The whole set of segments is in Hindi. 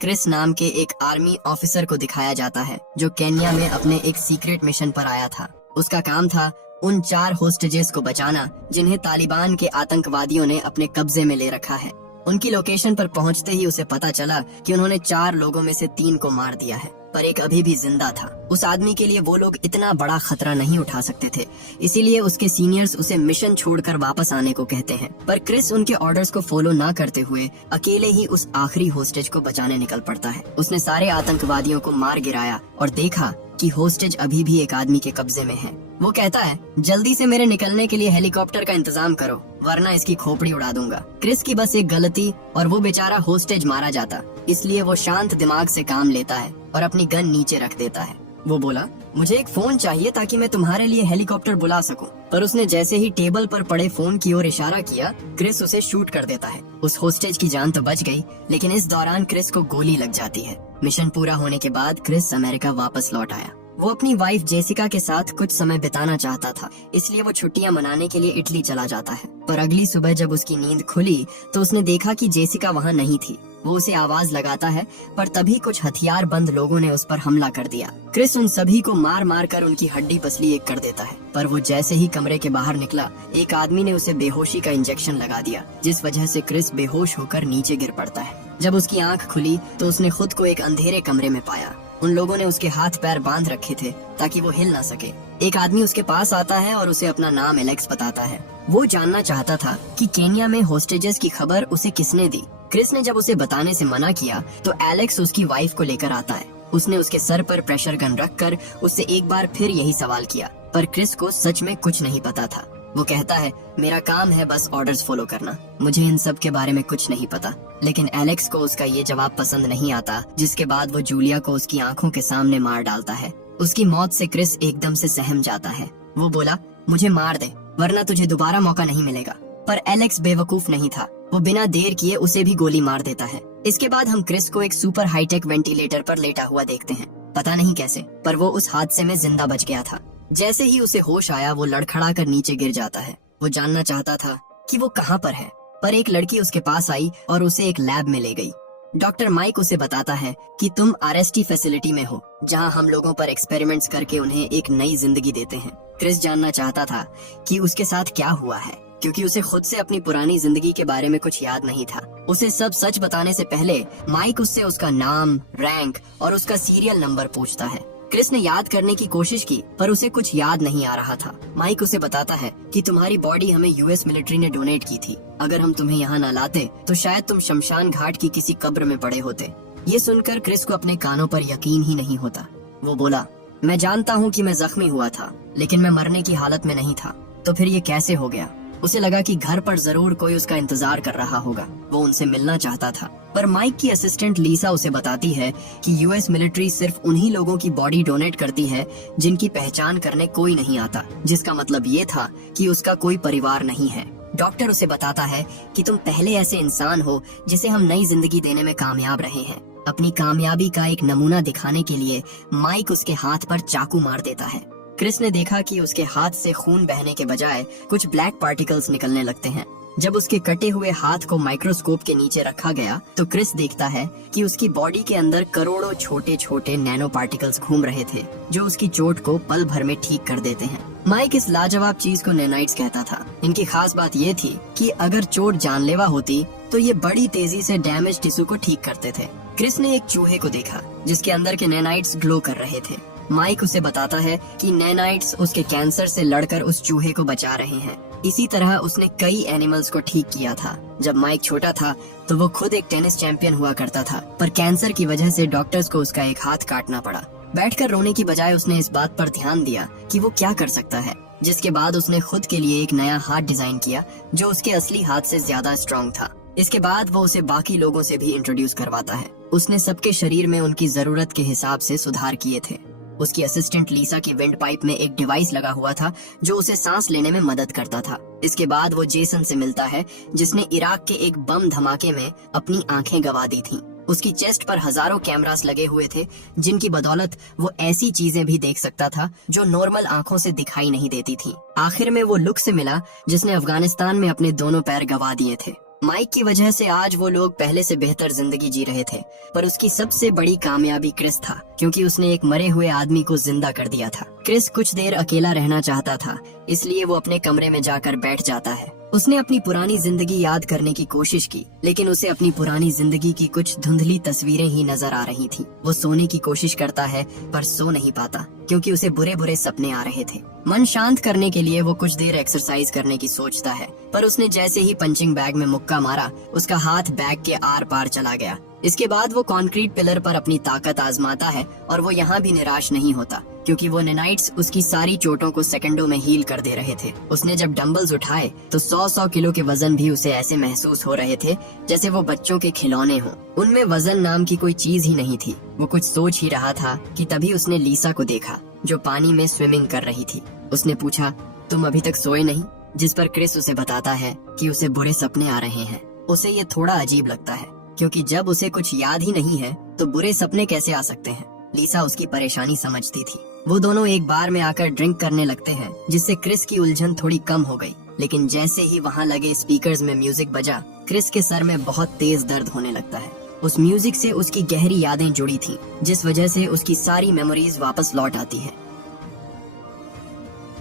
क्रिस नाम के एक आर्मी ऑफिसर को दिखाया जाता है जो केन्या में अपने एक सीक्रेट मिशन पर आया था। उसका काम था उन 4 होस्टेजेस को बचाना जिन्हें तालिबान के आतंकवादियों ने अपने कब्जे में ले रखा है। उनकी लोकेशन पर पहुंचते ही उसे पता चला कि उन्होंने 4 लोगों में से 3 को मार दिया है, पर एक अभी भी जिंदा था। उस आदमी के लिए वो लोग इतना बड़ा खतरा नहीं उठा सकते थे, इसीलिए उसके सीनियर्स उसे मिशन छोड़कर वापस आने को कहते हैं। पर क्रिस उनके ऑर्डर्स को फॉलो ना करते हुए अकेले ही उस आखिरी होस्टेज को बचाने निकल पड़ता है। उसने सारे आतंकवादियों को मार गिराया और देखा कि होस्टेज अभी भी एक आदमी के कब्जे में है। वो कहता है, जल्दी से मेरे निकलने के लिए हेलीकॉप्टर का इंतजाम करो, वरना इसकी खोपड़ी उड़ा दूंगा। क्रिस की बस एक गलती और वो बेचारा होस्टेज मारा जाता, इसलिए वो शांत दिमाग से काम लेता है और अपनी गन नीचे रख देता है। वो बोला, मुझे एक फोन चाहिए ताकि मैं तुम्हारे लिए हेलीकॉप्टर बुला सकूं। पर उसने जैसे ही टेबल पर पड़े फोन की ओर इशारा किया, क्रिस उसे शूट कर देता है। उस होस्टेज की जान तो बच गई, लेकिन इस दौरान क्रिस को गोली लग जाती है। मिशन पूरा होने के बाद क्रिस अमेरिका वापस लौट आया। वो अपनी वाइफ जेसिका के साथ कुछ समय बिताना चाहता था, इसलिए वो छुट्टियां मनाने के लिए इटली चला जाता है। पर अगली सुबह जब उसकी नींद खुली तो उसने देखा कि जेसिका वहाँ नहीं थी। वो उसे आवाज लगाता है, पर तभी कुछ हथियार बंद लोगों ने उस पर हमला कर दिया। क्रिस उन सभी को मार मार कर उनकी हड्डी पसली एक कर देता है। पर वो जैसे ही कमरे के बाहर निकला, एक आदमी ने उसे बेहोशी का इंजेक्शन लगा दिया, जिस वजह से क्रिस बेहोश होकर नीचे गिर पड़ता है। जब उसकी आंख खुली तो उसने खुद को एक अंधेरे कमरे में पाया। उन लोगों ने उसके हाथ पैर बांध रखे थे ताकि वो हिल ना सके। एक आदमी उसके पास आता है और उसे अपना नाम एलेक्स बताता है। वो जानना चाहता था कि केन्या में होस्टेजेस की खबर उसे किसने दी। क्रिस ने जब उसे बताने से मना किया तो एलेक्स उसकी वाइफ को लेकर आता है। उसने उसके सर पर प्रेशर गन रखकर उससे एक बार फिर यही सवाल किया, पर क्रिस को सच में कुछ नहीं पता था। वो कहता है, मेरा काम है बस ऑर्डर्स फॉलो करना, मुझे इन सब के बारे में कुछ नहीं पता। लेकिन एलेक्स को उसका ये जवाब पसंद नहीं आता, जिसके बाद वो जूलिया को उसकी आंखों के सामने मार डालता है। उसकी मौत से क्रिस एकदम से सहम जाता है। वो बोला, मुझे मार दे, वरना तुझे दोबारा मौका नहीं मिलेगा। पर एलेक्स बेवकूफ नहीं था, वो बिना देर किए उसे भी गोली मार देता है। इसके बाद हम क्रिस को एक सुपर हाईटेक वेंटिलेटर पर लेटा हुआ देखते हैं। पता नहीं कैसे, पर वो उस हादसे में जिंदा बच गया था। जैसे ही उसे होश आया, वो लड़खड़ा कर नीचे गिर जाता है। वो जानना चाहता था कि वो कहाँ पर है, पर एक लड़की उसके पास आई और उसे एक लैब में ले गई। डॉक्टर माइक उसे बताता है कि तुम आरएसटी फैसिलिटी में हो, जहाँ हम लोगों पर एक्सपेरिमेंट्स करके उन्हें एक नई जिंदगी देते हैं। क्रिस जानना चाहता था कि उसके साथ क्या हुआ है, क्योंकि उसे खुद से अपनी पुरानी जिंदगी के बारे में कुछ याद नहीं था। उसे सब सच बताने से पहले माइक उससे उसका नाम, रैंक और उसका सीरियल नंबर पूछता है। क्रिस ने याद करने की कोशिश की, पर उसे कुछ याद नहीं आ रहा था। माइक उसे बताता है कि तुम्हारी बॉडी हमें यूएस मिलिट्री ने डोनेट की थी। अगर हम तुम्हें यहाँ न लाते तो शायद तुम शमशान घाट की किसी कब्र में पड़े होते। ये सुनकर क्रिस को अपने कानों पर यकीन ही नहीं होता। वो बोला, मैं जानता हूँ कि मैं जख्मी हुआ था, लेकिन मैं मरने की हालत में नहीं था। तो फिर ये कैसे हो गया? उसे लगा कि घर पर जरूर कोई उसका इंतजार कर रहा होगा। वो उनसे मिलना चाहता था, पर माइक की असिस्टेंट लीसा उसे बताती है कि यूएस मिलिट्री सिर्फ उन्हीं लोगों की बॉडी डोनेट करती है जिनकी पहचान करने कोई नहीं आता, जिसका मतलब ये था कि उसका कोई परिवार नहीं है। डॉक्टर उसे बताता है कि तुम पहले ऐसे इंसान हो जिसे हम नई जिंदगी देने में कामयाब रहे हैं। अपनी कामयाबी का एक नमूना दिखाने के लिए माइक उसके हाथ पर चाकू मार देता है। क्रिस ने देखा कि उसके हाथ से खून बहने के बजाय कुछ ब्लैक पार्टिकल्स निकलने लगते हैं। जब उसके कटे हुए हाथ को माइक्रोस्कोप के नीचे रखा गया तो क्रिस देखता है कि उसकी बॉडी के अंदर करोड़ों छोटे छोटे नैनो पार्टिकल्स घूम रहे थे, जो उसकी चोट को पल भर में ठीक कर देते हैं। माइक इस लाजवाब चीज को नैनाइट्स कहता था। इनकी खास बात ये थी कि अगर चोट जानलेवा होती तो ये बड़ी तेजी से डैमेज टिश्यू को ठीक करते थे। क्रिस ने एक चूहे को देखा जिसके अंदर के नैनाइट्स ग्लो कर रहे थे। माइक उसे बताता है कि नैनाइट्स उसके कैंसर से लड़कर उस चूहे को बचा रहे हैं। इसी तरह उसने कई एनिमल्स को ठीक किया था। जब माइक छोटा था तो वो खुद एक टेनिस चैंपियन हुआ करता था, पर कैंसर की वजह से डॉक्टर्स को उसका एक हाथ काटना पड़ा। बैठकर रोने की बजाय उसने इस बात पर ध्यान दिया कि वो क्या कर सकता है, जिसके बाद उसने खुद के लिए एक नया हाथ डिजाइन किया जो उसके असली हाथ से ज्यादा स्ट्रॉन्ग था। इसके बाद वो उसे बाकी लोगों से भी इंट्रोड्यूस करवाता है। उसने सबके शरीर में उनकी जरूरत के हिसाब से सुधार किए थे। उसकी असिस्टेंट लीसा की विंड पाइप में एक डिवाइस लगा हुआ था जो उसे सांस लेने में मदद करता था। इसके बाद वो जेसन से मिलता है, जिसने इराक के एक बम धमाके में अपनी आंखें गंवा दी थीं। उसकी चेस्ट पर हजारों कैमरास लगे हुए थे, जिनकी बदौलत वो ऐसी चीजें भी देख सकता था जो नॉर्मल आंखों से दिखाई नहीं देती थी। आखिर में वो लुक से मिला जिसने अफगानिस्तान में अपने दोनों पैर गंवा दिए थे। माइक की वजह से आज वो लोग पहले से बेहतर जिंदगी जी रहे थे, पर उसकी सबसे बड़ी कामयाबी क्रिस था, क्योंकि उसने एक मरे हुए आदमी को जिंदा कर दिया था। क्रिस कुछ देर अकेला रहना चाहता था, इसलिए वो अपने कमरे में जाकर बैठ जाता है। उसने अपनी पुरानी जिंदगी याद करने की कोशिश की, लेकिन उसे अपनी पुरानी जिंदगी की कुछ धुंधली तस्वीरें ही नजर आ रही थी। वो सोने की कोशिश करता है, पर सो नहीं पाता, क्योंकि उसे बुरे बुरे सपने आ रहे थे। मन शांत करने के लिए वो कुछ देर एक्सरसाइज करने की सोचता है, पर उसने जैसे ही पंचिंग बैग में मुक्का मारा, उसका हाथ बैग के आर पार चला गया। इसके बाद वो कंक्रीट पिलर पर अपनी ताकत आजमाता है, और वो यहाँ भी निराश नहीं होता, क्योंकि वो नेनाइट्स उसकी सारी चोटों को सेकंडों में हील कर दे रहे थे। उसने जब डंबल्स उठाए तो 100 किलो के वजन भी उसे ऐसे महसूस हो रहे थे जैसे वो बच्चों के खिलौने हों। उनमें वजन नाम की कोई चीज ही नहीं थी। वो कुछ सोच ही रहा था कि तभी उसने लीसा को देखा, जो पानी में स्विमिंग कर रही थी। उसने पूछा, तुम अभी तक सोए नहीं? जिस पर क्रिस उसे बताता है कि उसे बुरे सपने आ रहे हैं। उसे ये थोड़ा अजीब लगता है, क्योंकि जब उसे कुछ याद ही नहीं है तो बुरे सपने कैसे आ सकते हैं। लीसा उसकी परेशानी समझती थी। वो दोनों एक बार में आकर ड्रिंक करने लगते हैं, जिससे क्रिस की उलझन थोड़ी कम हो गई। लेकिन जैसे ही वहाँ लगे स्पीकर्स में म्यूजिक बजा, क्रिस के सर में बहुत तेज दर्द होने लगता है। उस म्यूजिक से उसकी गहरी यादें जुड़ी थीं, जिस वजह से उसकी सारी मेमोरीज वापस लौट आती हैं।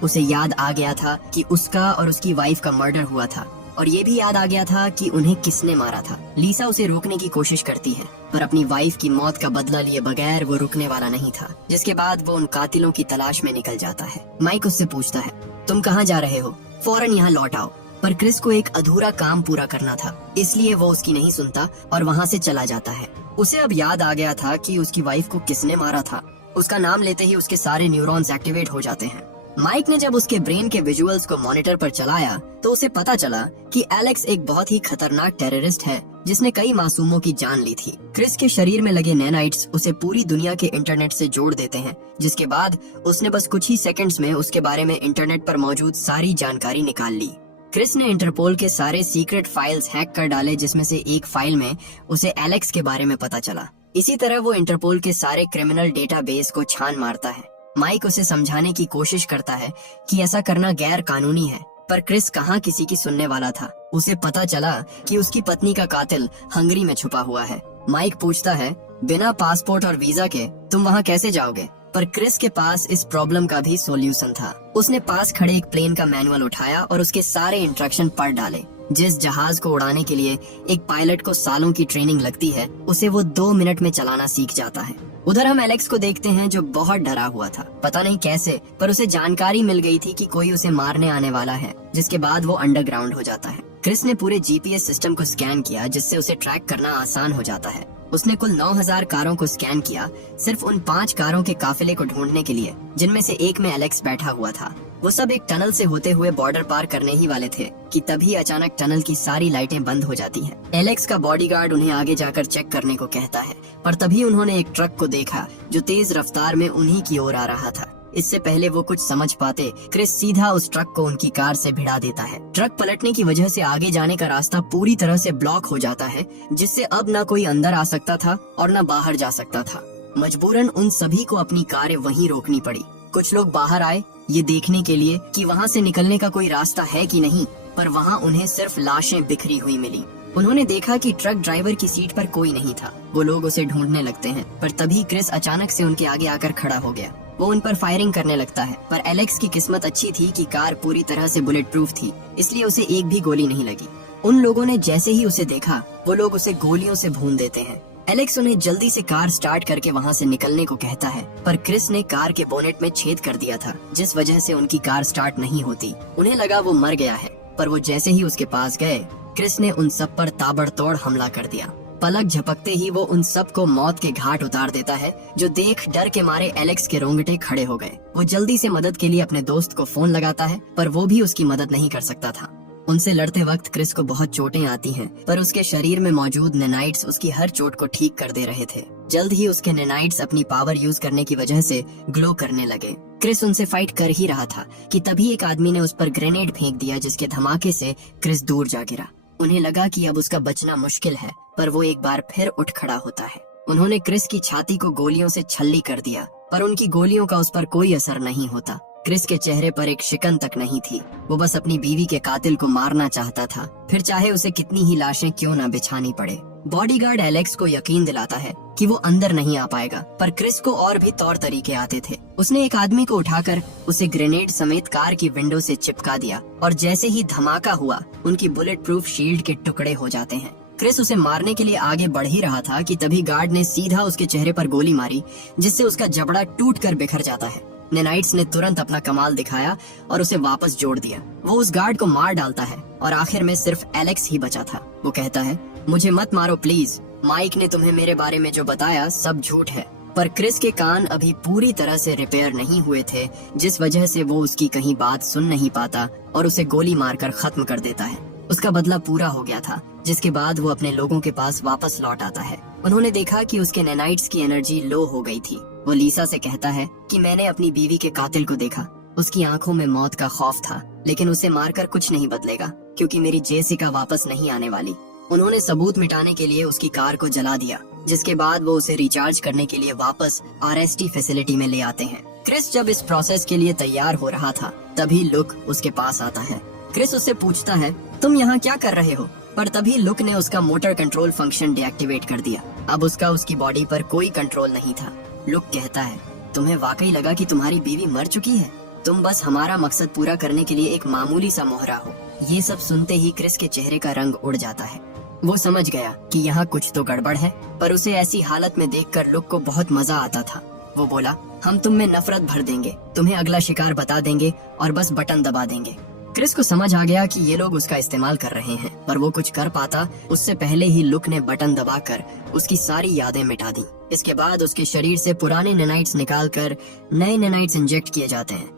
उसे याद आ गया था कि उसका और उसकी वाइफ का मर्डर हुआ था, और ये भी याद आ गया था कि उन्हें किसने मारा था। लीसा उसे रोकने की कोशिश करती है, पर अपनी वाइफ की मौत का बदला लिए बगैर वो रुकने वाला नहीं था। जिसके बाद वो उन कातिलों की तलाश में निकल जाता है। माइक उससे पूछता है, तुम कहाँ जा रहे हो? फौरन यहाँ लौट आओ। पर क्रिस को एक अधूरा काम पूरा करना था, इसलिए वो उसकी नहीं सुनता और वहाँ से चला जाता है। उसे अब याद आ गया था कि उसकी वाइफ को किसने मारा था। उसका नाम लेते ही उसके सारे न्यूरॉन्स एक्टिवेट हो जाते हैं। माइक ने जब उसके ब्रेन के विजुअल्स को मॉनिटर पर चलाया तो उसे पता चला कि एलेक्स एक बहुत ही खतरनाक टेररिस्ट है, जिसने कई मासूमों की जान ली थी। क्रिस के शरीर में लगे नैनाइट्स उसे पूरी दुनिया के इंटरनेट से जोड़ देते हैं, जिसके बाद उसने बस कुछ ही सेकंड्स में उसके बारे में इंटरनेट पर मौजूद सारी जानकारी निकाल ली। क्रिस ने इंटरपोल के सारे सीक्रेट फाइल्स हैक कर डाले, जिसमें से एक फाइल में उसे एलेक्स के बारे में पता चला। इसी तरह वो इंटरपोल के सारे क्रिमिनल डेटाबेस को छान मारता है। माइक उसे समझाने की कोशिश करता है कि ऐसा करना गैर कानूनी है, पर क्रिस कहाँ किसी की सुनने वाला था। उसे पता चला कि उसकी पत्नी का कातिल हंगरी में छुपा हुआ है। माइक पूछता है, बिना पासपोर्ट और वीजा के तुम वहाँ कैसे जाओगे? पर क्रिस के पास इस प्रॉब्लम का भी सॉल्यूशन था। उसने पास खड़े एक प्लेन का मैनुअल उठाया और उसके सारे इंस्ट्रक्शन पढ़ डाले। जिस जहाज को उड़ाने के लिए एक पायलट को सालों की ट्रेनिंग लगती है, उसे वो 2 मिनट में चलाना सीख जाता है। उधर हम एलेक्स को देखते हैं, जो बहुत डरा हुआ था। पता नहीं कैसे, पर उसे जानकारी मिल गई थी कि कोई उसे मारने आने वाला है, जिसके बाद वो अंडरग्राउंड हो जाता है। क्रिस ने पूरे जीपीएस सिस्टम को स्कैन किया, जिससे उसे ट्रैक करना आसान हो जाता है। उसने कुल 9000 कारों को स्कैन किया, सिर्फ उन 5 कारों के काफिले को ढूंढने के लिए, जिनमें से एक में एलेक्स बैठा हुआ था। वो सब एक टनल से होते हुए बॉर्डर पार करने ही वाले थे कि तभी अचानक टनल की सारी लाइटें बंद हो जाती हैं। एलेक्स का बॉडीगार्ड उन्हें आगे जाकर चेक करने को कहता है, पर तभी उन्होंने एक ट्रक को देखा जो तेज रफ्तार में उन्हीं की ओर आ रहा था। इससे पहले वो कुछ समझ पाते, क्रिस सीधा उस ट्रक को उनकी कार से भिड़ा देता है। ट्रक पलटने की वजह से आगे जाने का रास्ता पूरी तरह से ब्लॉक हो जाता है, जिससे अब न कोई अंदर आ सकता था और न बाहर जा सकता था। मजबूरन उन सभी को अपनी कारें वहीं रोकनी पड़ी। कुछ लोग बाहर आए ये देखने के लिए कि वहाँ से निकलने का कोई रास्ता है कि नहीं, पर वहाँ उन्हें सिर्फ लाशें बिखरी हुई मिली। उन्होंने देखा कि ट्रक ड्राइवर की सीट पर कोई नहीं था। वो लोग उसे ढूंढने लगते हैं, पर तभी क्रिस अचानक से उनके आगे आकर खड़ा हो गया। वो उन पर फायरिंग करने लगता है, पर एलेक्स की किस्मत अच्छी थी कि कार पूरी तरह से बुलेट प्रूफ थी, इसलिए उसे एक भी गोली नहीं लगी। उन लोगों ने जैसे ही उसे देखा, वो लोग उसे गोलियों से भून देते हैं। एलेक्स उन्हें जल्दी से कार स्टार्ट करके वहाँ से निकलने को कहता है, पर क्रिस ने कार के बोनेट में छेद कर दिया था, जिस वजह से उनकी कार स्टार्ट नहीं होती। उन्हें लगा वो मर गया है, पर वो जैसे ही उसके पास गए, क्रिस ने उन सब पर ताबड़तोड़ हमला कर दिया। पलक झपकते ही वो उन सब को मौत के घाट उतार देता है, जो देख डर के मारे एलेक्स के रोंगटे खड़े हो गए। वो जल्दी से मदद के लिए अपने दोस्त को फोन लगाता है, पर वो भी उसकी मदद नहीं कर सकता था। उनसे लड़ते वक्त क्रिस को बहुत चोटें आती हैं, पर उसके शरीर में मौजूद नैनाइट्स उसकी हर चोट को ठीक कर दे रहे थे। जल्द ही उसके नैनाइट्स अपनी पावर यूज करने की वजह से ग्लो करने लगे। क्रिस उनसे फाइट कर ही रहा था कि तभी एक आदमी ने उस पर ग्रेनेड फेंक दिया, जिसके धमाके से क्रिस दूर जा गिरा। उन्हें लगा कि अब उसका बचना मुश्किल है, पर वो एक बार फिर उठ खड़ा होता है। उन्होंने क्रिस की छाती को गोलियों से छल्ली कर दिया, पर उनकी गोलियों का उस पर कोई असर नहीं होता। क्रिस के चेहरे पर एक शिकन तक नहीं थी। वो बस अपनी बीवी के कातिल को मारना चाहता था, फिर चाहे उसे कितनी ही लाशें क्यों न बिछानी पड़े। बॉडीगार्ड एलेक्स को यकीन दिलाता है कि वो अंदर नहीं आ पाएगा, पर क्रिस को और भी तौर तरीके आते थे। उसने एक आदमी को उठाकर उसे ग्रेनेड समेत कार की विंडो से चिपका दिया और जैसे ही धमाका हुआ उनकी बुलेट प्रूफ शील्ड के टुकड़े हो जाते हैं। क्रिस उसे मारने के लिए आगे बढ़ ही रहा था कि तभी गार्ड ने सीधा उसके चेहरे पर गोली मारी, जिससे उसका जबड़ा टूट कर बिखर जाता है। नेनाइट्स ने तुरंत अपना कमाल दिखाया और उसे वापस जोड़ दिया। वो उस गार्ड को मार डालता है और आखिर में सिर्फ एलेक्स ही बचा था। वो कहता है, मुझे मत मारो प्लीज, माइक ने तुम्हें मेरे बारे में जो बताया सब झूठ है। पर क्रिस के कान अभी पूरी तरह से रिपेयर नहीं हुए थे, जिस वजह से वो उसकी कहीं बात सुन नहीं पाता और उसे गोली मारकर खत्म कर देता है। उसका बदला पूरा हो गया था, जिसके बाद वो अपने लोगों के पास वापस लौट आता है। उन्होंने देखा कि उसके नैनाइट्स की एनर्जी लो हो गई थी। वो लीसा से कहता है कि मैंने अपनी बीवी के कातिल को देखा। उसकी आंखों में मौत का खौफ था, लेकिन उसे मारकर कुछ नहीं बदलेगा, क्योंकि मेरी जेसिका वापस नहीं आने वाली। उन्होंने सबूत मिटाने के लिए उसकी कार को जला दिया, जिसके बाद वो उसे रिचार्ज करने के लिए वापस आरएसटी फैसिलिटी में ले आते हैं। क्रिस जब इस प्रोसेस के लिए तैयार हो रहा था, तभी लुक उसके पास आता है। क्रिस उससे पूछता है, तुम यहाँ क्या कर रहे हो? पर तभी लुक ने उसका मोटर कंट्रोल फंक्शन डीएक्टिवेट कर दिया। अब उसकी बॉडी पर कोई कंट्रोल नहीं था। लुक कहता है, तुम्हें वाकई लगा कि तुम्हारी बीवी मर चुकी है? तुम बस हमारा मकसद पूरा करने के लिए एक मामूली सा मोहरा हो। ये सब सुनते ही क्रिस के चेहरे का रंग उड़ जाता है। वो समझ गया कि यहाँ कुछ तो गड़बड़ है, पर उसे ऐसी हालत में देखकर लुक को बहुत मजा आता था। वो बोला, हम तुम में नफरत भर देंगे, तुम्हें अगला शिकार बता देंगे और बस बटन दबा देंगे। क्रिस को समझ आ गया कि ये लोग उसका इस्तेमाल कर रहे हैं, पर वो कुछ कर पाता उससे पहले ही लुक ने बटन दबाकर उसकी सारी यादें मिटा दी। इसके बाद उसके शरीर से पुराने नैनाइट्स निकालकर नए नैनाइट्स इंजेक्ट किए जाते हैं।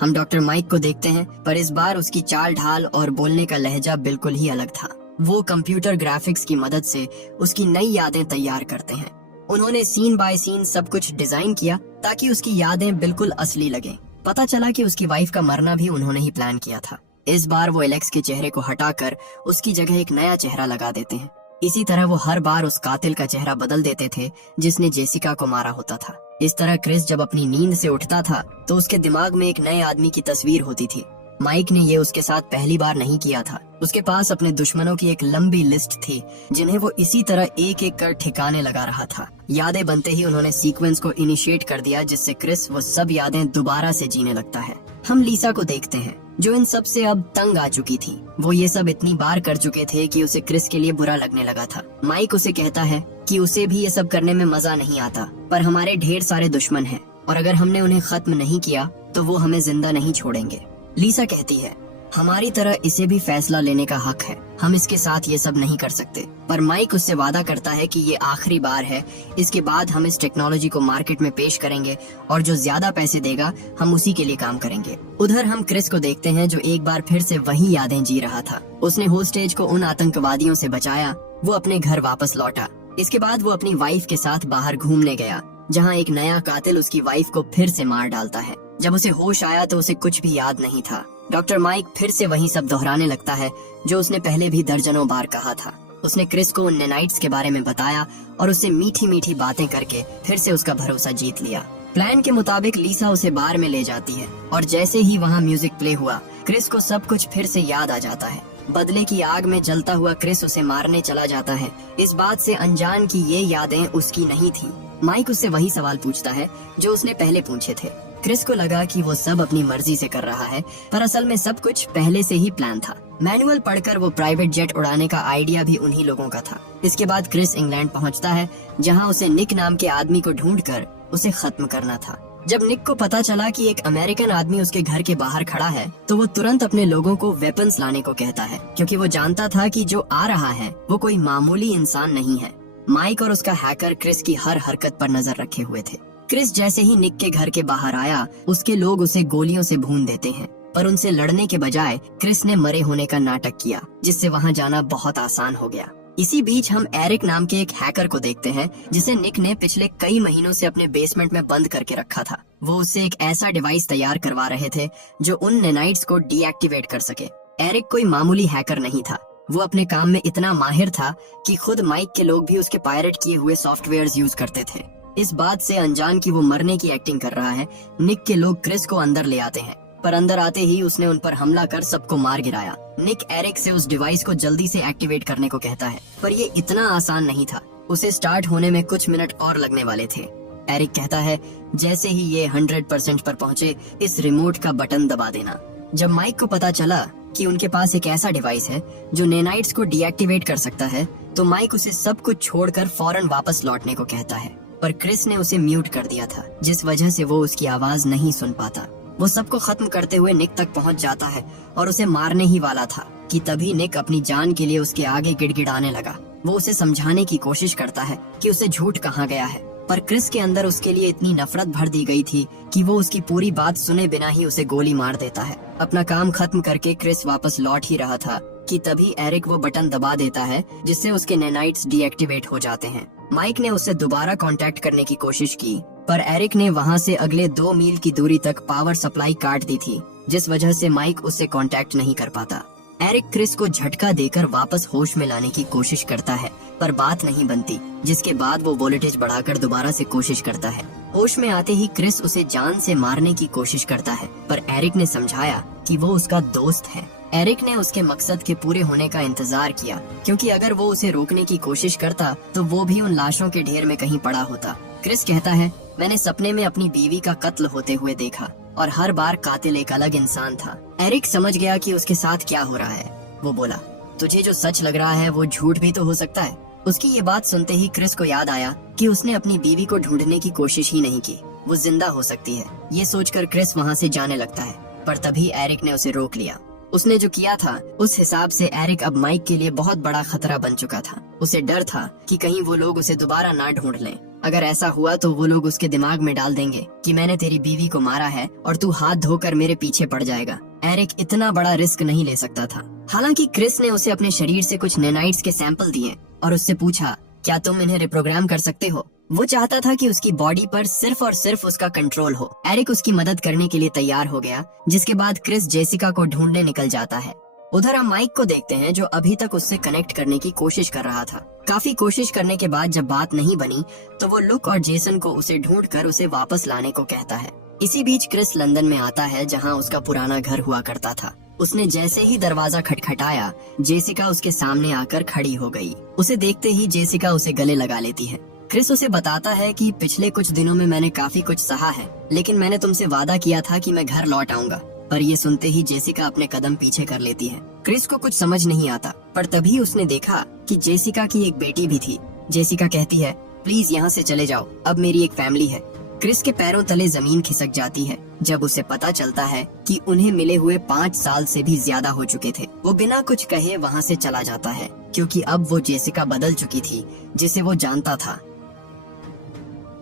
हम डॉक्टर माइक को देखते हैं, पर इस बार उसकी चाल ढाल और बोलने का लहजा बिल्कुल ही अलग था। वो कंप्यूटर ग्राफिक्स की मदद से उसकी नई यादें तैयार करते हैं। उन्होंने सीन बाय सीन सब कुछ डिजाइन किया ताकि उसकी यादें बिल्कुल असली लगें। पता चला कि उसकी वाइफ का मरना भी उन्होंने ही प्लान किया था। इस बार वो एलेक्स के चेहरे को हटाकर उसकी जगह एक नया चेहरा लगा देते हैं। इसी तरह वो हर बार उस कातिल का चेहरा बदल देते थे जिसने जेसिका को मारा होता था। इस तरह क्रिस जब अपनी नींद से उठता था तो उसके दिमाग में एक नए आदमी की तस्वीर होती थी। माइक ने ये उसके साथ पहली बार नहीं किया था। उसके पास अपने दुश्मनों की एक लंबी लिस्ट थी, जिन्हें वो इसी तरह एक एक कर ठिकाने लगा रहा था। यादें बनते ही उन्होंने सीक्वेंस को इनिशिएट कर दिया, जिससे क्रिस वो सब यादें दोबारा से जीने लगता है। हम लीसा को देखते हैं, जो इन सब से अब तंग आ चुकी थी। वो ये सब इतनी बार कर चुके थे कि उसे क्रिस के लिए बुरा लगने लगा था। माइक उसे कहता है कि उसे भी ये सब करने में मजा नहीं आता, पर हमारे ढेर सारे दुश्मन हैं और अगर हमने उन्हें खत्म नहीं किया तो वो हमें जिंदा नहीं छोड़ेंगे। लीसा कहती है, हमारी तरह इसे भी फैसला लेने का हक है, हम इसके साथ ये सब नहीं कर सकते। पर माइक उससे वादा करता है कि ये आखिरी बार है, इसके बाद हम इस टेक्नोलॉजी को मार्केट में पेश करेंगे और जो ज्यादा पैसे देगा हम उसी के लिए काम करेंगे। उधर हम क्रिस को देखते हैं, जो एक बार फिर से वही यादें जी रहा था। उसने होस्टेज को उन आतंकवादियों से बचाया। वो अपने घर वापस लौटा। इसके बाद वो अपनी वाइफ के साथ बाहर घूमने गया, जहाँ एक नया कातिल उसकी वाइफ को फिर से मार डालता है। जब उसे होश आया तो उसे कुछ भी याद नहीं था। डॉक्टर माइक फिर से वही सब दोहराने लगता है जो उसने पहले भी दर्जनों बार कहा था। उसने क्रिस को उन नैनाइट्स के बारे में बताया और उससे मीठी मीठी बातें करके फिर से उसका भरोसा जीत लिया। प्लान के मुताबिक लीसा उसे बार में ले जाती है और जैसे ही वहाँ म्यूजिक प्ले हुआ, क्रिस को सब कुछ फिर से याद आ जाता है। बदले की आग में जलता हुआ क्रिस उसे मारने चला जाता है, इस बात से अनजान कि ये यादें उसकी नहीं थी। माइक उससे वही सवाल पूछता है जो उसने पहले पूछे थे। क्रिस को लगा कि वो सब अपनी मर्जी से कर रहा है, पर असल में सब कुछ पहले से ही प्लान था। मैनुअल पढ़कर वो प्राइवेट जेट उड़ाने का आइडिया भी उन्हीं लोगों का था। इसके बाद क्रिस इंग्लैंड पहुंचता है, जहां उसे निक नाम के आदमी को ढूंढकर उसे खत्म करना था। जब निक को पता चला कि एक अमेरिकन आदमी उसके घर के बाहर खड़ा है, तो वो तुरंत अपने लोगों को वेपन्स लाने को कहता है, क्योंकि वो जानता था कि जो आ रहा है वो कोई मामूली इंसान नहीं है। माइक और उसका हैकर क्रिस की हर हरकत पर नजर रखे हुए थे। क्रिस जैसे ही निक के घर के बाहर आया, उसके लोग उसे गोलियों से भून देते हैं, पर उनसे लड़ने के बजाय क्रिस ने मरे होने का नाटक किया, जिससे वहां जाना बहुत आसान हो गया। इसी बीच हम एरिक नाम के एक हैकर को देखते हैं, जिसे निक ने पिछले कई महीनों से अपने बेसमेंट में बंद करके रखा था। वो उससे एक ऐसा डिवाइस तैयार करवा रहे थे जो उन नैनाइट्स को डीएक्टिवेट कर सके। एरिक कोई मामूली हैकर नहीं था। वो अपने काम में इतना माहिर था कि खुद माइक के लोग भी उसके पायरेट किए हुए सॉफ्टवेयर यूज करते थे। इस बात से अनजान कि वो मरने की एक्टिंग कर रहा है, निक के लोग क्रिस को अंदर ले आते हैं, पर अंदर आते ही उसने उन पर हमला कर सबको मार गिराया। निक एरिक से उस डिवाइस को जल्दी से एक्टिवेट करने को कहता है, पर ये इतना आसान नहीं था। उसे स्टार्ट होने में कुछ मिनट और लगने वाले थे। एरिक कहता है, जैसे ही ये 100% पर पहुंचे, इस रिमोट का बटन दबा देना। जब माइक को पता चला कि उनके पास एक ऐसा डिवाइस है जो नैनाइट्स को डीएक्टिवेट कर सकता है, तो माइक उसे सब कुछ छोड़कर फौरन वापस लौटने को कहता है, पर क्रिस ने उसे म्यूट कर दिया था, जिस वजह से वो उसकी आवाज नहीं सुन पाता। वो सबको खत्म करते हुए निक तक पहुंच जाता है और उसे मारने ही वाला था कि तभी निक अपनी जान के लिए उसके आगे गिड़गिड़ाने लगा। वो उसे समझाने की कोशिश करता है कि उसे झूठ कहाँ गया है, पर क्रिस के अंदर उसके लिए इतनी नफरत भर दी गई थी कि वो उसकी पूरी बात सुने बिना ही उसे गोली मार देता है। अपना काम खत्म करके क्रिस वापस लौट ही रहा था कि तभी एरिक वो बटन दबा देता है, जिससे उसके नैनाइट्स डीएक्टिवेट हो जाते हैं। माइक ने उससे दोबारा कांटेक्ट करने की कोशिश की, पर एरिक ने वहां से अगले 2 मील की दूरी तक पावर सप्लाई काट दी थी, जिस वजह से माइक उससे कांटेक्ट नहीं कर पाता। एरिक क्रिस को झटका देकर वापस होश में लाने की कोशिश करता है, पर बात नहीं बनती, जिसके बाद वो वोल्टेज बढ़ाकर दोबारा से कोशिश करता है। होश में आते ही क्रिस उसे जान से मारने की कोशिश करता है, पर एरिक ने समझाया कि वो उसका दोस्त है। एरिक ने उसके मकसद के पूरे होने का इंतजार किया, क्योंकि अगर वो उसे रोकने की कोशिश करता तो वो भी उन लाशों के ढेर में कहीं पड़ा होता। क्रिस कहता है, मैंने सपने में अपनी बीवी का कत्ल होते हुए देखा और हर बार कातिल एक अलग इंसान था। एरिक समझ गया कि उसके साथ क्या हो रहा है। वो बोला, तुझे जो सच लग रहा है वो झूठ भी तो हो सकता है। उसकी ये बात सुनते ही क्रिस को याद आया कि उसने अपनी बीवी को ढूंढने की कोशिश ही नहीं की, वो जिंदा हो सकती है। ये सोचकर क्रिस वहाँ से जाने लगता है, पर तभी एरिक ने उसे रोक लिया। उसने जो किया था उस हिसाब से एरिक अब माइक के लिए बहुत बड़ा खतरा बन चुका था। उसे डर था कि कहीं वो लोग उसे दोबारा ना ढूंढ लें। अगर ऐसा हुआ तो वो लोग उसके दिमाग में डाल देंगे कि मैंने तेरी बीवी को मारा है और तू हाथ धोकर मेरे पीछे पड़ जाएगा। एरिक इतना बड़ा रिस्क नहीं ले सकता था। हालांकि क्रिस ने उसे अपने शरीर से कुछ नैनाइट्स के सैंपल दिए और उससे पूछा, क्या तुम इन्हें रिप्रोग्राम कर सकते हो? वो चाहता था कि उसकी बॉडी पर सिर्फ और सिर्फ उसका कंट्रोल हो। एरिक उसकी मदद करने के लिए तैयार हो गया, जिसके बाद क्रिस जेसिका को ढूंढने निकल जाता है। उधर हम माइक को देखते हैं, जो अभी तक उससे कनेक्ट करने की कोशिश कर रहा था। काफी कोशिश करने के बाद जब बात नहीं बनी तो वो लुक और जेसन को उसे ढूंढकर उसे वापस लाने को कहता है। इसी बीच क्रिस लंदन में आता है, जहां उसका पुराना घर हुआ करता था। उसने जैसे ही दरवाजा खटखटाया, जेसिका उसके सामने आकर खड़ी हो गई। उसे देखते ही जेसिका उसे गले लगा लेती है। क्रिस उसे बताता है कि पिछले कुछ दिनों में मैंने काफी कुछ सहा है, लेकिन मैंने तुमसे वादा किया था कि मैं घर लौट आऊंगा। पर ये सुनते ही जेसिका अपने कदम पीछे कर लेती है। क्रिस को कुछ समझ नहीं आता, पर तभी उसने देखा कि जेसिका की एक बेटी भी थी। जेसिका कहती है, प्लीज यहाँ से चले जाओ, अब मेरी एक फैमिली है। क्रिस के पैरों तले जमीन खिसक जाती है जब उसे पता चलता है कि उन्हें मिले हुए 5 साल से भी ज्यादा हो चुके थे। वो बिना कुछ कहे वहाँ से चला जाता है, क्योंकि अब वो जेसिका बदल चुकी थी, जिसे वो जानता था।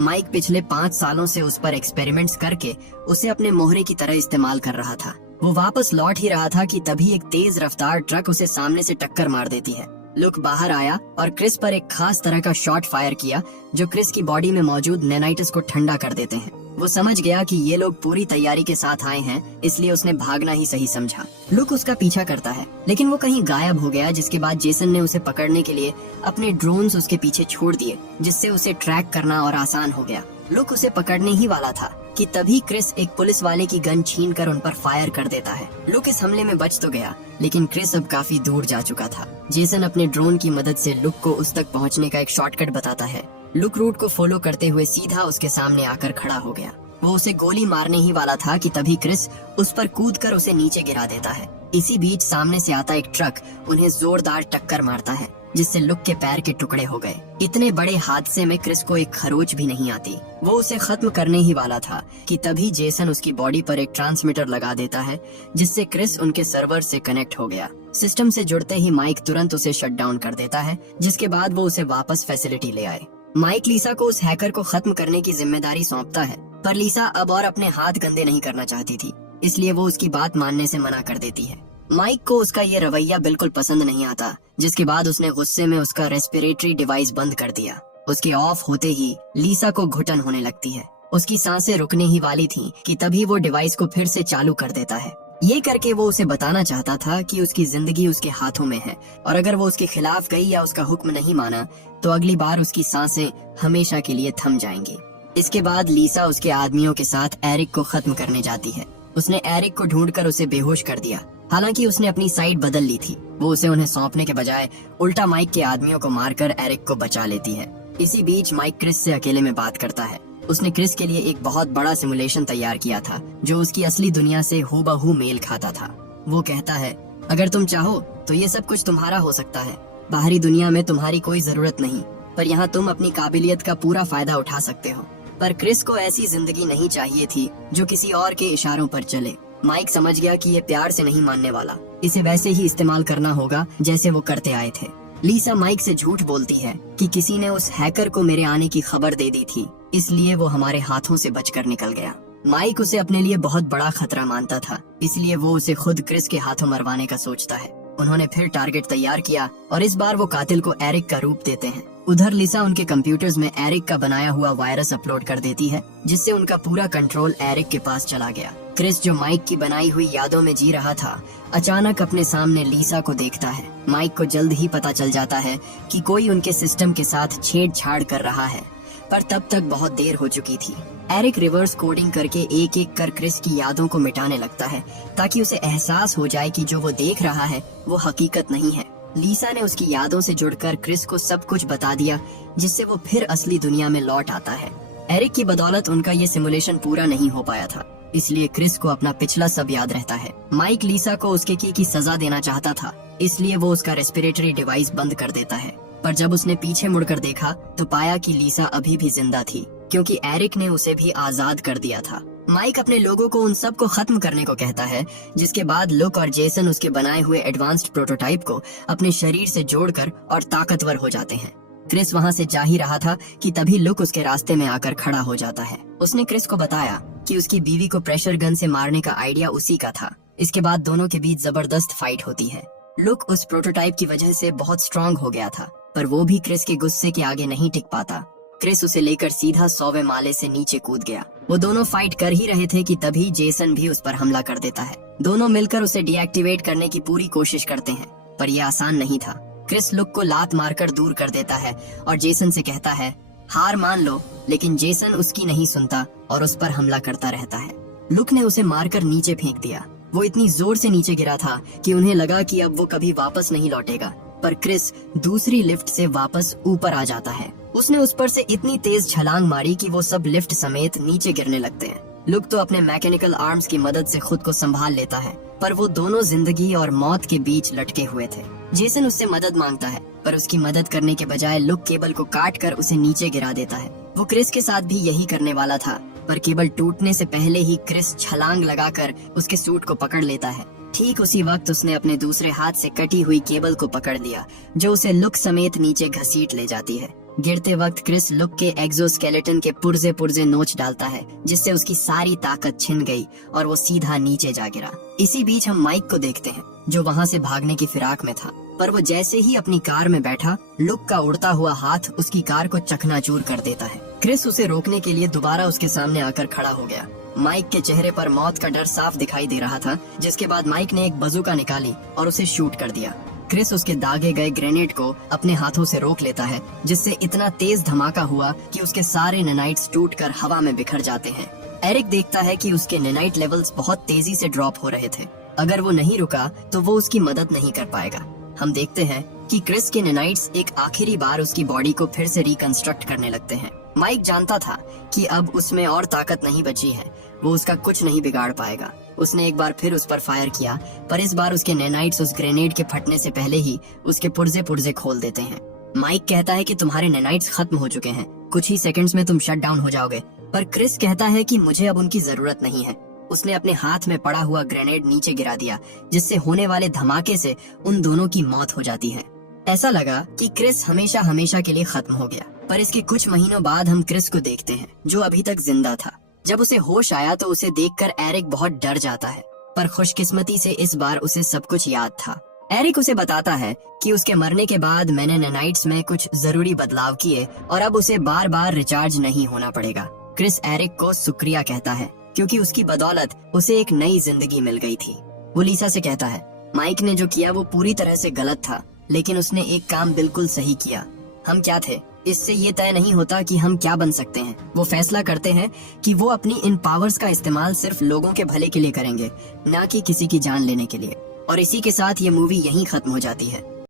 माइक पिछले 5 सालों से उस पर एक्सपेरिमेंट्स करके उसे अपने मोहरे की तरह इस्तेमाल कर रहा था। वो वापस लौट ही रहा था कि तभी एक तेज रफ्तार ट्रक उसे सामने से टक्कर मार देती है। लुक बाहर आया और क्रिस पर एक खास तरह का शॉट फायर किया, जो क्रिस की बॉडी में मौजूद नैनाइटिस को ठंडा कर देते हैं। वो समझ गया कि ये लोग पूरी तैयारी के साथ आए हैं, इसलिए उसने भागना ही सही समझा। लुक उसका पीछा करता है, लेकिन वो कहीं गायब हो गया, जिसके बाद जेसन ने उसे पकड़ने के लिए अपने ड्रोन्स उसके पीछे छोड़ दिए, जिससे उसे ट्रैक करना और आसान हो गया। लुक उसे पकड़ने ही वाला था कि तभी क्रिस एक पुलिस वाले की गन छीनकर उन पर फायर कर देता है। लुक इस हमले में बच तो गया, लेकिन क्रिस अब काफी दूर जा चुका था। जेसन अपने ड्रोन की मदद से लुक को उस तक पहुंचने का एक शॉर्टकट बताता है। लुक रूट को फॉलो करते हुए सीधा उसके सामने आकर खड़ा हो गया। वो उसे गोली मारने ही वाला था कि तभी क्रिस उस पर कूदकर उसे नीचे गिरा देता है। इसी बीच सामने से आता एक ट्रक उन्हें जोरदार टक्कर मारता है, जिससे लुक के पैर के टुकड़े हो गए। इतने बड़े हादसे में क्रिस को एक खरोच भी नहीं आती। वो उसे खत्म करने ही वाला था कि तभी जेसन उसकी बॉडी पर एक ट्रांसमीटर लगा देता है, जिससे क्रिस उनके सर्वर से कनेक्ट हो गया। सिस्टम से जुड़ते ही माइक तुरंत उसे शट डाउन कर देता है, जिसके बाद वो उसे वापस फैसिलिटी ले आए। माइक लीसा को उस हैकर को खत्म करने की जिम्मेदारी सौंपता है, पर लीसा अब और अपने हाथ गंदे नहीं करना चाहती थी, इसलिए वो उसकी बात मानने से मना कर देती है। माइक को उसका ये रवैया बिल्कुल पसंद नहीं आता, जिसके बाद उसने गुस्से में उसका रेस्पिरेटरी डिवाइस बंद कर दिया। उसके ऑफ होते ही लीसा को घुटन होने लगती है। उसकी सांसें रुकने ही वाली थी कि तभी वो डिवाइस को फिर से चालू कर देता है। ये करके वो उसे बताना चाहता था कि उसकी जिंदगी उसके हाथों में है और अगर वो उसके खिलाफ गई या उसका हुक्म नहीं माना तो अगली बार उसकी सांसें हमेशा के लिए थम जाएंगी। इसके बाद लीसा उसके आदमियों के साथ एरिक को खत्म करने जाती है। उसने एरिक को ढूंढकर उसे बेहोश कर दिया। हालांकि उसने अपनी साइड बदल ली थी। वो उसे उन्हें सौंपने के बजाय उल्टा माइक के आदमियों को मारकर एरिक को बचा लेती है। इसी बीच माइक क्रिस से अकेले में बात करता है। उसने क्रिस के लिए एक बहुत बड़ा सिमुलेशन तैयार किया था जो उसकी असली दुनिया से हूबहू मेल खाता था। वो कहता है, अगर तुम चाहो तो ये सब कुछ तुम्हारा हो सकता है। बाहरी दुनिया में तुम्हारी कोई जरूरत नहीं, पर यहाँ तुम अपनी काबिलियत का पूरा फायदा उठा सकते हो। पर क्रिस को ऐसी जिंदगी नहीं चाहिए थी जो किसी और के इशारों पर चले। माइक समझ गया कि ये प्यार से नहीं मानने वाला, इसे वैसे ही इस्तेमाल करना होगा जैसे वो करते आए थे। लीसा माइक से झूठ बोलती है कि किसी ने उस हैकर को मेरे आने की खबर दे दी थी, इसलिए वो हमारे हाथों से बचकर निकल गया। माइक उसे अपने लिए बहुत बड़ा खतरा मानता था, इसलिए वो उसे खुद क्रिस के हाथों मरवाने का सोचता है। उन्होंने फिर टारगेट तैयार किया और इस बार वो कातिल को एरिक का रूप देते हैं। उधर लिसा उनके कंप्यूटर्स में एरिक का बनाया हुआ वायरस अपलोड कर देती है, जिससे उनका पूरा कंट्रोल एरिक के पास चला गया। क्रिस जो माइक की बनाई हुई यादों में जी रहा था, अचानक अपने सामने लीसा को देखता है। माइक को जल्द ही पता चल जाता है कि कोई उनके सिस्टम के साथ छेड़छाड़ कर रहा है, पर तब तक बहुत देर हो चुकी थी। एरिक रिवर्स कोडिंग करके एक एक कर क्रिस की यादों को मिटाने लगता है ताकि उसे एहसास हो जाए कि जो वो देख रहा है वो हकीकत नहीं है। लीसा ने उसकी यादों से जुड़कर क्रिस को सब कुछ बता दिया, जिससे वो फिर असली दुनिया में लौट आता है। एरिक की बदौलत उनका ये सिमुलेशन पूरा नहीं हो पाया था, इसलिए क्रिस को अपना पिछला सब याद रहता है। माइक लीसा को उसके की सजा देना चाहता था, इसलिए वो उसका रेस्पिरेटरी डिवाइस बंद कर देता है। पर जब उसने पीछे मुड़कर देखा तो पाया कि लीसा अभी भी जिंदा थी, क्योंकि एरिक ने उसे भी आजाद कर दिया था। माइक अपने लोगों को उन सब को खत्म करने को कहता है, जिसके बाद लुक और जेसन उसके बनाए हुए एडवांस्ड प्रोटोटाइप को अपने शरीर से जोड़कर और ताकतवर हो जाते हैं। क्रिस वहाँ से जा ही रहा था कि तभी लुक उसके रास्ते में आकर खड़ा हो जाता है। उसने क्रिस को बताया कि उसकी बीवी को प्रेशर गन से मारने का आइडिया उसी का था। इसके बाद दोनों के बीच जबरदस्त फाइट होती है। लुक उस प्रोटोटाइप की वजह से बहुत स्ट्रांग हो गया था, पर वो भी क्रिस के गुस्से के आगे नहीं टिक पाता। क्रिस उसे लेकर सीधा 100वें माले से नीचे कूद गया। वो दोनों फाइट कर ही रहे थे कि तभी जेसन भी उस पर हमला कर देता है। दोनों मिलकर उसे डीएक्टिवेट करने की पूरी कोशिश करते हैं, पर यह आसान नहीं था। क्रिस लुक को लात मारकर दूर कर देता है और जेसन से कहता है, हार मान लो, लेकिन जेसन उसकी नहीं सुनता और उस पर हमला करता रहता है। लुक ने उसे मारकर नीचे फेंक दिया। वो इतनी जोर से नीचे गिरा था कि उन्हें लगा कि अब वो कभी वापस नहीं लौटेगा, पर क्रिस दूसरी लिफ्ट से वापस ऊपर आ जाता है। उसने उस पर से इतनी तेज छलांग मारी कि वो सब लिफ्ट समेत नीचे गिरने लगते हैं। लुक तो अपने मैकेनिकल आर्म्स की मदद से खुद को संभाल लेता है, पर वो दोनों जिंदगी और मौत के बीच लटके हुए थे। जेसन उससे मदद मांगता है, पर उसकी मदद करने के बजाय लुक केबल को काट कर उसे नीचे गिरा देता है। वो क्रिस के साथ भी यही करने वाला था, पर केबल टूटने से पहले ही क्रिस छलांग लगाकर उसके सूट को पकड़ लेता है। ठीक उसी वक्त उसने अपने दूसरे हाथ से कटी हुई केबल को पकड़ लिया, जो उसे लुक समेत नीचे घसीट ले जाती है। गिरते वक्त क्रिस लुक के एक्सोस्केलेटन के पुर्जे पुर्जे नोच डालता है, जिससे उसकी सारी ताकत छिन गई और वो सीधा नीचे जा गिरा। इसी बीच हम माइक को देखते हैं, जो वहाँ से भागने की फिराक में था, पर वो जैसे ही अपनी कार में बैठा, लुक का उड़ता हुआ हाथ उसकी कार को चकनाचूर कर देता है। क्रिस उसे रोकने के लिए दोबारा उसके सामने आकर खड़ा हो गया। माइक के चेहरे पर मौत का डर साफ दिखाई दे रहा था, जिसके बाद माइक ने एक बंदूक निकाली और उसे शूट कर दिया। क्रिस उसके दागे गए ग्रेनेड को अपने हाथों से रोक लेता है, जिससे इतना तेज धमाका हुआ कि उसके सारे नैनाइट्स टूटकर हवा में बिखर जाते हैं। एरिक देखता है कि उसके नैनाइट लेवल्स बहुत तेजी से ड्रॉप हो रहे थे। अगर वो नहीं रुका तो वो उसकी मदद नहीं कर पाएगा। हम देखते हैं कि क्रिस के नैनाइट्स एक आखिरी बार उसकी बॉडी को फिर से रिकंस्ट्रक्ट करने लगते हैं। माइक जानता था कि अब उसमें और ताकत नहीं बची है, वो उसका कुछ नहीं बिगाड़ पाएगा। उसने एक बार फिर उस पर फायर किया, पर इस बार उसके नैनाइट्स उस ग्रेनेड के फटने से पहले ही उसके पुर्जे पुर्जे खोल देते हैं। माइक कहता है कि तुम्हारे नैनाइट्स खत्म हो चुके हैं, कुछ ही सेकंड्स में तुम शट डाउन हो जाओगे, पर क्रिस कहता है कि मुझे अब उनकी जरूरत नहीं है। उसने अपने हाथ में पड़ा हुआ ग्रेनेड नीचे गिरा दिया, जिससे होने वाले धमाके से उन दोनों की मौत हो जाती है। ऐसा लगा कि क्रिस हमेशा हमेशा के लिए खत्म हो गया, पर इसके कुछ महीनों बाद हम क्रिस को देखते हैं, जो अभी तक जिंदा था। जब उसे होश आया तो उसे देखकर एरिक बहुत डर जाता है, पर खुशकिस्मती से इस बार उसे सब कुछ याद था। एरिक उसे बताता है कि उसके मरने के बाद मैंने नैनाइट्स में कुछ जरूरी बदलाव किए और अब उसे बार बार रिचार्ज नहीं होना पड़ेगा। क्रिस एरिक को शुक्रिया कहता है, क्योंकि उसकी बदौलत उसे एक नई जिंदगी मिल गई थी। वो लीसा से कहता है, माइक ने जो किया वो पूरी तरह से गलत था, लेकिन उसने एक काम बिल्कुल सही किया। हम क्या थे, इससे ये तय नहीं होता कि हम क्या बन सकते हैं। वो फैसला करते हैं कि वो अपनी इन पावर्स का इस्तेमाल सिर्फ लोगों के भले के लिए करेंगे, ना कि किसी की जान लेने के लिए। और इसी के साथ ये मूवी यहीं खत्म हो जाती है।